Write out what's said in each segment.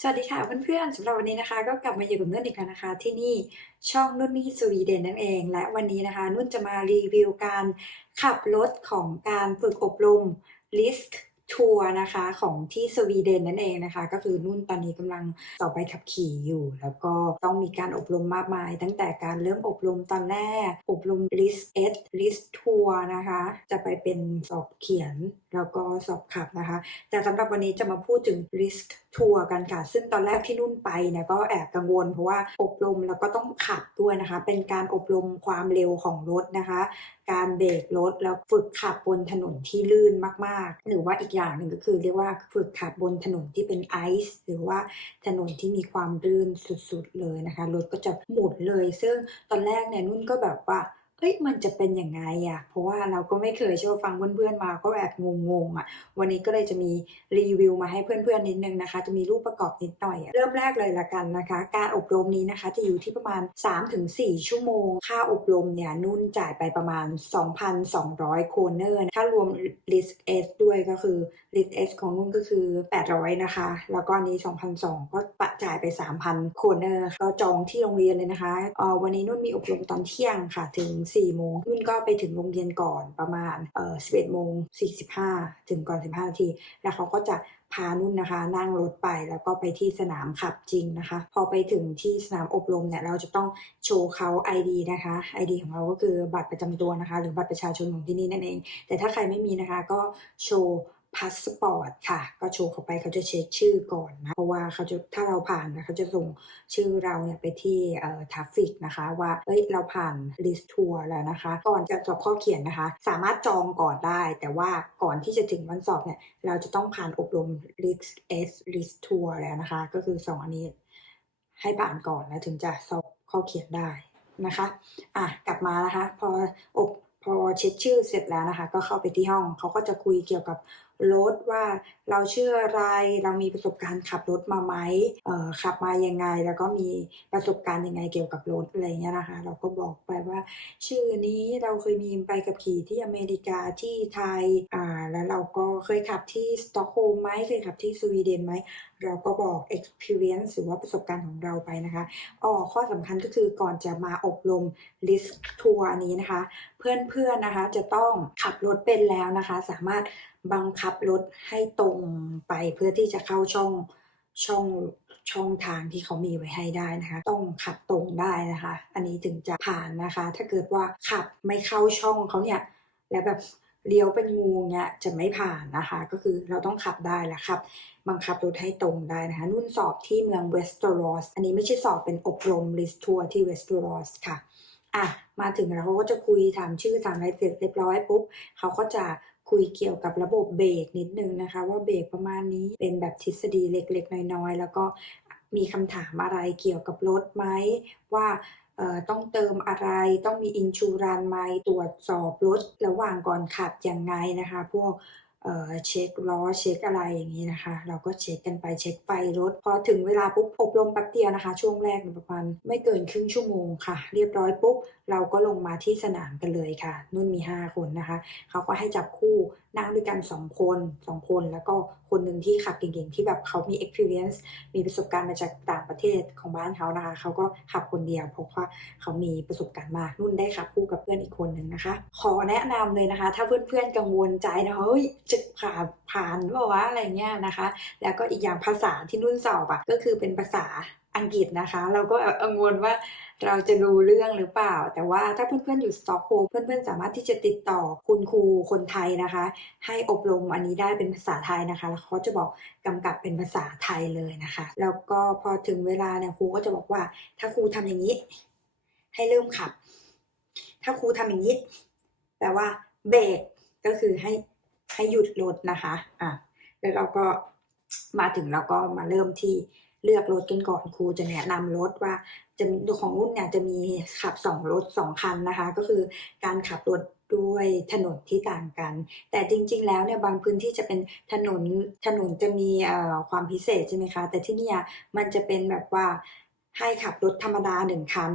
สวัสดีค่ะเพื่อนๆสำหรับวันนี้นะคะก็กลับมาอยู่กับนุ่นอีกแล้วนะคะ ที่นี่ช่องนุ่นนี่สวีเดนนั่นเอง และวันนี้นะคะ นุ่นจะมารีวิวการขับรถของการฝึกอบรม Risk ทัวร์นะคะของที่สวีเดนนั่นเองนะคะ ก็คือนุ่นตอนนี้กำลังสอบใบขับขี่อยู่ แล้วก็ต้องมีการอบรมมากมาย ตั้งแต่การเริ่มอบรมตอนแรก อบรม Risk S Risk ทัวร์นะคะ จะไปเป็นสอบเขียน แล้วก็สอบขับนะคะ แต่สำหรับวันนี้จะมาพูดถึง risk ทัวร์กันค่ะ ซึ่งตอนแรกที่นุ่นไปเนี่ยก็แอบกังวล เพราะว่าอบรมแล้วก็ต้องขับด้วยนะคะ เป็นการอบรมความเร็วของรถนะคะ การเบรกรถแล้วฝึกขับบนถนนที่ลื่นมาก ๆ หรือว่าอีกอย่างหนึ่งก็คือเรียกว่าฝึกขับบนถนนที่เป็นไอซ์หรือว่าถนนที่มีความรื่นสุดๆเลยนะคะรถก็จะหมุนเลย ซึ่งตอนแรกเนี่ยนุ่นก็แบบว่า เฮ้ยมันจะเป็นยังไงอะเพราะว่าเราก็ไม่เคยเชื่อฟังเพื่อนๆมาก็แอบงงๆอะวันนี้ก็เลยจะมีรีวิวมาให้เพื่อนๆนิดนึงนะคะ จะมีรูปประกอบนิดหน่อยอะเริ่มแรกเลยละกันนะคะ การอบรมนี้นะคะจะอยู่ที่ประมาณ 3-4 ชั่วโมง ค่าอบรมเนี่ยนุ่นจ่ายไปประมาณ 2,200 โคเนอร์ถ้ารวม List S ด้วยก็คือ List S ของนุ่นก็คือ 800 นะคะ แล้วก็นี้ 2,200 ก็ปะจ่ายไป 3,000 โคเนอร์ก็จองที่โรงเรียนเลยนะคะออวันนี้นุ่นมีอบรมตอนเที่ยงค่ะถึง4โมงนุ่นก็ไปถึงโรงเรียนก่อนประมาณเอ่อ11โมง45ถึงก่อน15นาที แล้วเขาก็จะพานุ่นนะคะ นั่งรถไปแล้วก็ไปที่สนามขับจริงนะคะ พอไปถึงที่สนามอบรมเนี่ยเราจะต้องโชว์เขา ID นะคะ ID ของเราก็คือบัตรประจำตัวนะคะ หรือบัตรประชาชนของที่นี่นั่นเอง แต่ถ้าใครไม่มีนะคะก็โชว์ พาสปอร์ตค่ะ ก็โชว์เข้าไปเขาจะเช็คชื่อก่อนนะ เพราะว่าเขาจะถ้าเราผ่านนะเขาจะส่งชื่อเราเนี่ยไปที่เอ่อทราฟิกนะคะ ว่าเอ้ยเราผ่านลิสทัวร์แล้วนะคะ ก่อนจะสอบข้อเขียนนะคะ สามารถจองก่อนได้ แต่ว่าก่อนที่จะถึงวันสอบเนี่ยเราจะต้องผ่านอบรม List S List Tour แล้วนะคะ ก็คือสองอันนี้ให้ผ่านก่อนแล้วถึงจะสอบข้อเขียนได้นะคะ อะ กลับมานะคะ พออบพอเช็คชื่อเสร็จแล้วนะคะ ก็เข้าไปที่ห้องเขาก็จะคุยเกี่ยวกับ รถว่าเราเชื่ออะไร เรามีประสบการณ์ขับรถมาไหมขับมายังไง แล้วก็มีประสบการณ์ยังไงเกี่ยวกับรถอะไรเงี้ยนะคะ เราก็บอกไปว่า ชื่อนี้เราเคยมีใบขับขี่ที่อเมริกาที่ไทยอ่าแล้วเราก็เคยขับที่สต็อกโฮล์มไหมเคยขับที่สวีเดนไหมเราก็บอก experience หรือว่าประสบการณ์ของเราไปนะคะอ๋อข้อสำคัญก็คือก่อนจะมาอบรม list tour นี้นะคะ เพื่อนๆนะคะจะต้องขับรถเป็นแล้วนะคะ สามารถบังคับรถให้ตรงไปเพื่อที่จะเข้าช่องช่องช่องทางที่เขามีไว้ให้ได้นะคะ ต้องขับตรงได้นะคะ อันนี้ถึงจะผ่านนะคะ ถ้าเกิดว่าขับไม่เข้าช่องเขาเนี่ยแล้วแบบเลี้ยวเป็นงูเงี้ยจะไม่ผ่านนะคะ ก็คือเราต้องขับได้แหละครับ บังคับรถให้ตรงได้นะคะ นุ่นสอบที่เมืองเวสต์รอสอันนี้ไม่ใช่สอบเป็นอบรมลิสทัวร์ที่เวสต์รอสค่ะอะ มาถึงแล้วเขาก็จะคุยถามชื่อถามอะไรเสร็จเรียบร้อยปุ๊บเขาก็จะ คุยเกี่ยวกับระบบเบรกนิดนึงนะคะ ว่าเบรกประมาณนี้เป็นแบบทฤษฎีเล็กๆ น้อยๆ แล้วก็มีคำถามอะไรเกี่ยวกับรถไหมว่าต้องเติมอะไรต้องมีอินชูรันไหมตรวจสอบรถระหว่างก่อนขับยังไงนะคะ พวก เช็คล้อเช็คอะไรอย่างนี้นะคะ เราก็เช็คกันไปเช็คไฟรถพอถึงเวลาปุ๊บอบรมแป๊บเดียวนะคะ ช่วงแรกประมาณไม่เกินครึ่งชั่วโมงค่ะ เรียบร้อยปุ๊บเราก็ลงมาที่สนามกันเลยค่ะ นุ่นมี 5 คนนะคะ เขาก็ให้จับคู่ นั่งด้วยกัน2คน2คน แล้วก็คนหนึ่งที่ขับเก่งๆ ที่แบบเขามี experience มีประสบการณ์มาจากต่างประเทศของบ้านเขานะคะเขาก็ขับคนเดียวเพราะว่าเขามีประสบการณ์มากนุ่นได้ขับคู่กับเพื่อนอีกคนหนึ่งนะคะ ขอแนะนำเลยนะคะ ถ้าเพื่อนๆกังวลใจนะเฮ้ยจะผ่านผ่านเปล่าวะอะไรเงี้ยนะคะ แล้วก็อีกอย่างภาษาที่นุ่นสอบอะก็คือเป็นภาษา อังกฤษนะคะ เราก็กังวลว่าเราจะรู้เรื่องหรือเปล่า แต่ว่าถ้าเพื่อนๆอยู่สต็อกโฮเพื่อนๆ สามารถที่จะติดต่อคุณครูคนไทยนะคะ ให้อบรมอันนี้ได้เป็นภาษาไทยนะคะ แล้วเขาจะบอกกำกับเป็นภาษาไทยเลยนะคะ แล้วก็พอถึงเวลาเนี่ยครูก็จะบอกว่า ถ้าครูทำอย่างนี้ ให้เริ่มขับ ถ้าครูทำอย่างนี้แปลว่าเบรกก็คือให้ให้หยุดรถนะคะอะแล้วเราก็มาถึงเราก็มาเริ่มที่ เลือกรถกันก่อนครูจะแนะนำรถว่าจะมีของรุ่นเนี่ยจะมีขับสองรถสองคันนะคะ ก็คือการขับรถด้วยถนนที่ต่างกัน แต่จริง ๆ แล้วเนี่ยบางพื้นที่จะเป็นถนนถนนจะมีความพิเศษใช่ไหมคะ แต่ที่นี่มันจะเป็นแบบว่าให้ขับรถธรรมดาหนึ่งคัน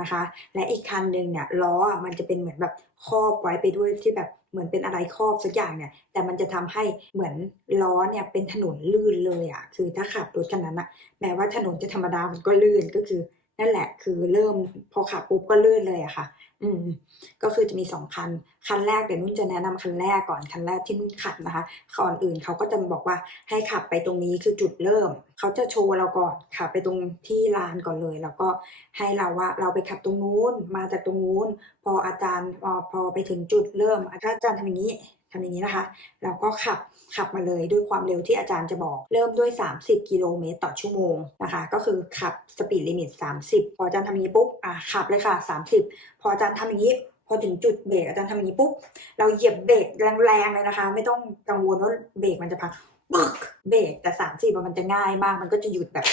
นะคะ และอีกคันหนึ่งเนี่ยล้อมันจะเป็นเหมือนแบบครอบไว้ไปด้วยที่แบบ เหมือนเป็นอะไรครอบสักอย่างเนี่ย แต่มันจะทำให้เหมือนล้อเนี่ยเป็นถนนลื่นเลยอะคือถ้าขับรถคันนั้นอะแม้ว่าถนนจะธรรมดามันก็ลื่นก็คือ นั่นแหละคือเริ่มพอขับปุ๊บก็ลื่นเลยอะค่ะ อืม ก็คือจะมีสองคัน คันแรกเดี๋ยวนุ่นจะแนะนำคันแรกก่อนคันแรกที่นุ่นขับนะคะก่อนอื่นเขาก็จะบอกว่าให้ขับไปตรงนี้คือจุดเริ่ม เขาจะโชว์เราก่อนขับไปตรงที่ลานก่อนเลย แล้วก็ให้เราว่าเราไปขับตรงนู้นมาจากตรงนู้น พออาจารย์พอพอไปถึงจุดเริ่มอาจารย์ทำอย่างนี้ ทำอย่างนี้นะคะ เราก็ขับขับมาเลยด้วยความเร็วที่อาจารย์จะบอก เริ่มด้วย 30 กิโลเมตรต่อชั่วโมงนะคะ ก็คือขับสปีดลิมิต 30 พออาจารย์ทำอย่างนี้ปุ๊บอะขับเลยค่ะ 30 พออาจารย์ทำอย่างนี้พอถึงจุดเบรกอาจารย์ทำอย่างนี้ปุ๊บเราเหยียบเบรกแรงๆเลยนะคะ ไม่ต้องกังวลว่าเบรกมันจะพังปึ๊กเบรกแต่ 30มันจะง่ายมากมันก็จะหยุดแบบ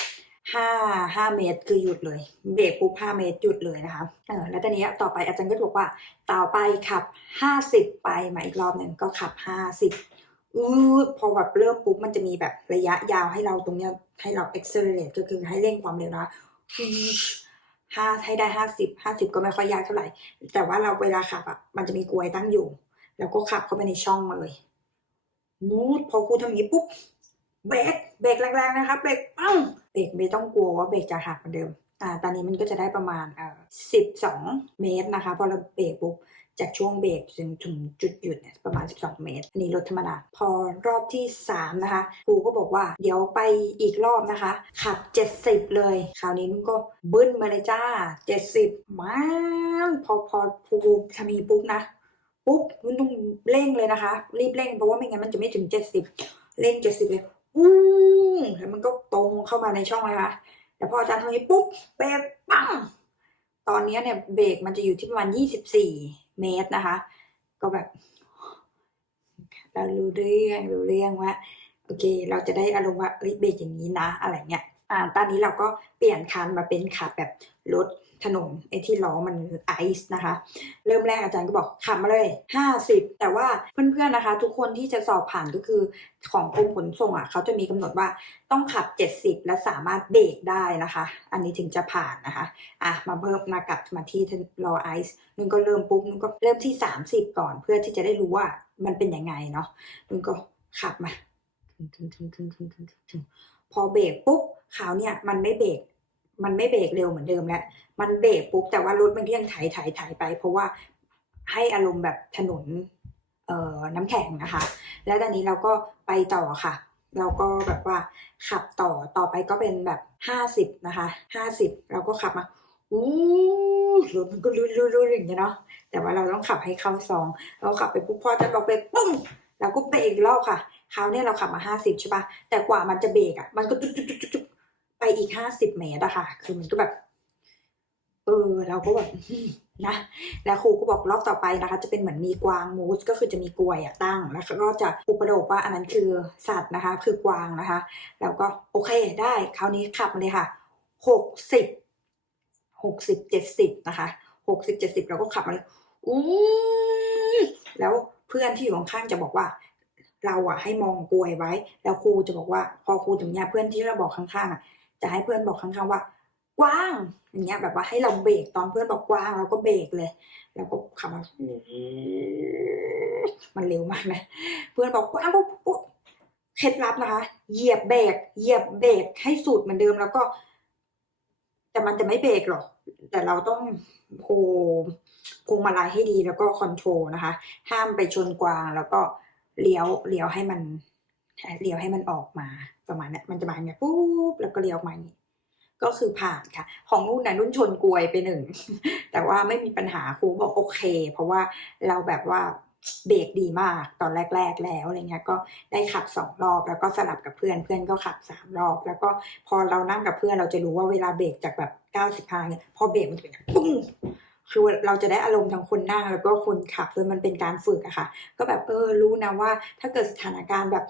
ห้าห้าเมตรคือหยุดเลย เบรกปุ๊บห้าเมตรหยุดเลยนะคะเออแล้วตอนนี้ต่อไปอาจารย์ก็จะบอกว่าต่อไปขับห้าสิบไปมาอีกรอบหนึ่งก็ขับห้าสิบอือพอแบบเริ่มปุ๊บมันจะมีแบบระยะยาวให้เราตรงเนี้ยให้เรา accelerate ก็คือให้เร่งความเร็วนะห้าให้ได้ห้าสิบห้าสิบก็ไม่ค่อยยากเท่าไหร่ แต่ว่าเราเวลาขับอะมันจะมีกลวยตั้งอยู่ แล้วก็ขับเข้าไปในช่องเลยมูดพอครูทำอย่างนี้ปุ๊บ เบรกเบรกแรงๆนะครับเบรกปังเบรกไม่ต้องกลัวว่าเบรกจะหักเหมือนเดิมอ่าตอนนี้มันก็จะได้ประมาณเอ่อสิบสองเมตรนะคะพอเราเบรกปุ๊บจากช่วงเบรกจนถึงจุดหยุดเนี่ยประมาณ 12 เมตร อันนี้รถธรรมดา พอรอบที่ 3 นะคะครูก็บอกว่าเดี๋ยวไปอีกรอบนะคะ ขับ 70 เลย คราวนี้นุ่นก็บึ้นมาเลยจ้า 70 มาพอพอครูทำมีปุ๊บนะ ปุ๊บนุ่นต้องเร่งเลยนะคะ รีบเร่งเพราะว่าไม่งั้นมันจะไม่ถึง 70 เร่ง 70 เลย อู้แล้วมันก็ตรงเข้ามาในช่องเลยค่ะแต่พออาจารย์ทำนี้ปุ๊บเบรกปังตอนนี้เนี่ยเบรกมันจะอยู่ที่ประมาณ24เมตรนะคะ ก็แบบ เรารู้เรื่องรู้เรื่องว่าโอเค เราจะได้อารมณ์ว่าเอ้ยเบรกอย่างนี้นะ อะไรเงี้ย อ่าตอนนี้เราก็เปลี่ยนคันมาเป็นขับแบบรถถนนไอ้ที่ล้อมันไอซ์นะคะ เริ่มแรกอาจารย์ก็บอกขับมาเลย 50 แต่ว่าเพื่อนๆนะคะ ทุกคนที่จะสอบผ่านก็คือของกรมขนส่งอะเขาจะมีกำหนดว่าต้องขับ 70 และสามารถเบรกได้นะคะ อันนี้ถึงจะผ่านนะคะอะมาเพิ่มมากลับมาที่รอไอซ์นุ่นก็เริ่มปุ๊บนุ่นก็เริ่มที่ 30 ก่อน เพื่อที่จะได้รู้ว่ามันเป็นยังไงเนาะนุ่นก็ขับมา พอเบรกปุ๊บขาวเนี่ยมันไม่เบรกมันไม่เบรกเร็วเหมือนเดิมแล้ว มันเบรกปุ๊บแต่ว่ารถมันก็ยังไถ่ไถ่ไถ่ไป เพราะว่าให้อารมณ์แบบถนนเอ่อน้ำแข็งนะคะ แล้วตอนนี้เราก็ไปต่อค่ะ เราก็แบบว่าขับต่อต่อไปก็เป็นแบบห้าสิบนะคะห้าสิบเราก็ขับมาอู้รถมันก็ลื่นๆๆอย่างเงี้ยเนาะแต่ว่าเราต้องขับให้เข้าซอง เราขับไปปุ๊บพอจะเราไปปุ้ง เราก็เบรกอีกรอบค่ะคราวเนี้ยเราขับมาห้าสิบใช่ปะแต่กว่ามันจะเบรกอะ มันก็จุ๊บๆไปอีกห้าสิบเมตรอะค่ะ คือมันก็แบบ เออ เราก็แบบนะ แล้วครูก็บอกรอบต่อไปนะคะ จะเป็นเหมือนมีกวางมูสก็คือจะมีกลวยอะตั้งแล้วก็จะอุปโลกว่าอันนั้นคือสัตว์นะคะ คือกวางนะคะ แล้วก็โอเคได้คราวนี้ขับมาเลยค่ะหกสิบหกสิบเจ็ดสิบนะคะหกสิบเจ็ดสิบเราก็ขับมาเลยอู้แล้ว เพื่อนที่อยู่ข้างๆจะบอกว่า เราอะให้มองกลวยไว้ แล้วครูจะบอกว่า พอครูถึงเนี่ยเพื่อนที่เราบอกข้างๆอะจะให้เพื่อนบอกข้างๆว่า กว้าง อย่างเงี้ยแบบว่าให้เราเบรกตอนเพื่อนบอกกว้างเราก็เบรกเลย แล้วก็ขับมามันเร็วมากนะเพื่อนบอกกว้างปุ๊บปุ๊บเคล็ดลับนะคะ เหยียบเบรกเหยียบเบรกให้สุดเหมือนเดิมแล้วก็ แต่มันจะไม่เบรกหรอก แต่เราต้องโฮ พวงมาลัยให้ดีแล้วก็คอนโทรลนะคะ ห้ามไปชนกวางแล้วก็เลี้ยวเลี้ยวให้มันเลี้ยวให้มันออกมาประมาณนี้มันจะมาอย่างเงี้ยปุ๊บแล้วก็เลี้ยวออกมาอย่างนี้ก็คือผ่านค่ะ ของนุ่นนะนุ่นชนกลวยไปหนึ่ง แต่ว่าไม่มีปัญหาครูบอกโอเค เพราะว่าเราแบบว่าเบรกดีมากตอนแรก ๆ แล้วอะไรเงี้ยก็ได้ขับสองรอบแล้วก็สลับกับเพื่อนเพื่อนก็ขับสามรอบ แล้วก็พอเรานั่งกับเพื่อนเราจะรู้ว่าเวลาเบรกจากแบบเก้าสิบห้าเนี่ยพอเบรกมันจะเป็นปุ้ง คือเราจะได้อารมณ์ทั้งคนนั่งแล้วก็คนขับด้วยมันเป็นการฝึกอะค่ะ ก็แบบเออรู้นะว่า ถ้าเกิดสถานการณ์แบบ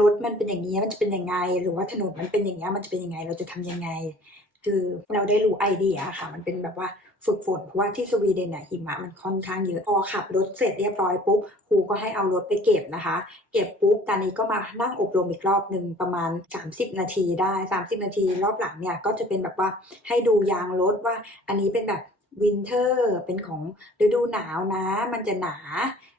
รถมันเป็นอย่างนี้มันจะเป็นยังไง หรือว่าถนนมันเป็นอย่างนี้มันจะเป็นยังไง เราจะทำยังไง คือเราได้รู้ไอเดียค่ะ มันเป็นแบบว่าฝึกฝนเพราะว่าที่สวีเดนเนี่ยหิมะมันค่อนข้างเยอะพอขับรถเสร็จเรียบร้อยปุ๊บครูก็ให้เอารถไปเก็บนะคะ เก็บปุ๊บตอนนี้ก็มานั่งอบรมอีกรอบหนึ่งประมาณ 30 นาทีได้ 30 นาทีรอบหลังเนี่ยก็จะเป็นแบบว่าให้ดูยางรถว่าอันนี้เป็นแบบ วินเทอร์เป็นของฤดูหนาวนะ มันจะหนา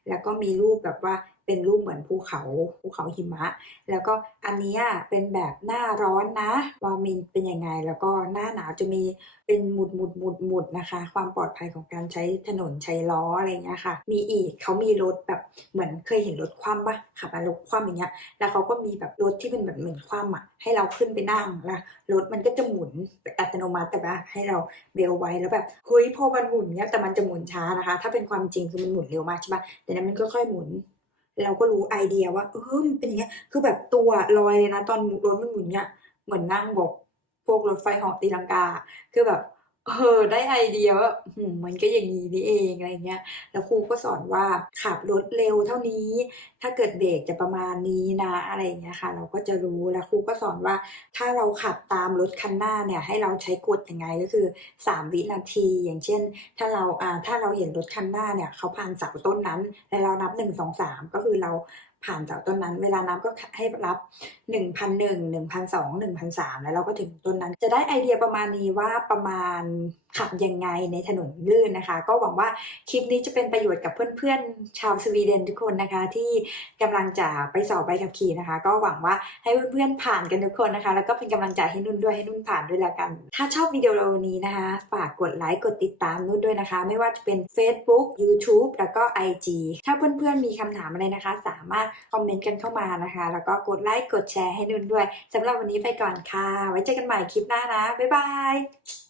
แล้วก็มีรูปแบบว่า เป็นรูปเหมือนภูเขาภูเขาหิมะ แล้วก็อันนี้เป็นแบบหน้าร้อนนะว่ามีเป็นยังไง แล้วก็หน้าหนาวจะมีเป็นหมุดหมุดหมุดหมุดนะคะ ความปลอดภัยของการใช้ถนนใช้ล้ออะไรเงี้ยค่ะ มีอีกเขามีรถแบบเหมือนเคยเห็นรถคว่ำปะขับมารถคว่ำอย่างเงี้ยแล้วเขาก็มีแบบรถที่เป็นแบบเหมือนคว่ำอะให้เราขึ้นไปนั่งล้วรถมันก็จะหมุนอัตโนมัติแต่ว่าให้เราเบลไว้แล้วแบบเฮ้ยพอมันหมุนเนี้ยแต่มันจะหมุนช้านะคะ ถ้าเป็นความจริงคือมันหมุนเร็วมากใช่ปะแต่นั้นมันก็ค่อยๆหมุน เราก็รู้ไอเดียว่าเออมันเป็นอย่างเงี้ย คือแบบตัวลอยเลยนะ ตอนรถมันหมุนเนี่ยเหมือนนั่งบอกพวกรถไฟหอบตีลังกา คือแบบ เออได้ไอเดียว่ามันก็อย่างนี้นี่เองอะไรเงี้ย แล้วครูก็สอนว่าขับรถเร็วเท่านี้ ถ้าเกิดเบรกจะประมาณนี้นะอะไรเงี้ยค่ะ เราก็จะรู้แล้วครูก็สอนว่า ถ้าเราขับตามรถคันหน้าเนี่ยให้เราใช้กฎยังไงก็คือ 3 วินาที อย่างเช่น ถ้าเราอ่าถ้าเราเห็นรถคันหน้าเนี่ยเขาผ่านเสาต้นนั้น แล้วเรานับ 1 2 3 ก็คือเรา ผ่านเสาต้นนั้น เวลานับก็ให้รับ 1,001 1,002 1,003แล้วเราก็ถึงต้นนั้น จะได้ไอเดียประมาณนี้ว่าประมาณขับยังไงในถนนลื่นนะคะ ก็หวังว่าคลิปนี้จะเป็นประโยชน์กับเพื่อนๆ ชาวสวีเดนทุกคนนะคะ ที่กำลังจะไปสอบใบขับขี่นะคะ ก็หวังว่าให้เพื่อนๆผ่านกันทุกคนนะคะ แล้วก็เป็นกำลังใจให้นุ่นด้วยให้นุ่นผ่านด้วยแล้วกัน ถ้าชอบวิดีโอนี้นะคะฝากกดไลค์กดติดตามนุ่นด้วยนะคะ ไม่ว่าจะเป็น Facebook YouTube แล้วก็ IG ถ้าเพื่อนๆมีคำถามอะไรนะคะ สามารถคอมเมนต์กันเข้ามานะคะ แล้วก็กดไลค์กดแชร์ให้นุ่นด้วยสำหรับวันนี้ไปก่อนค่ะ ไว้เจอกันใหม่คลิปหน้านะ บ๊ายบาย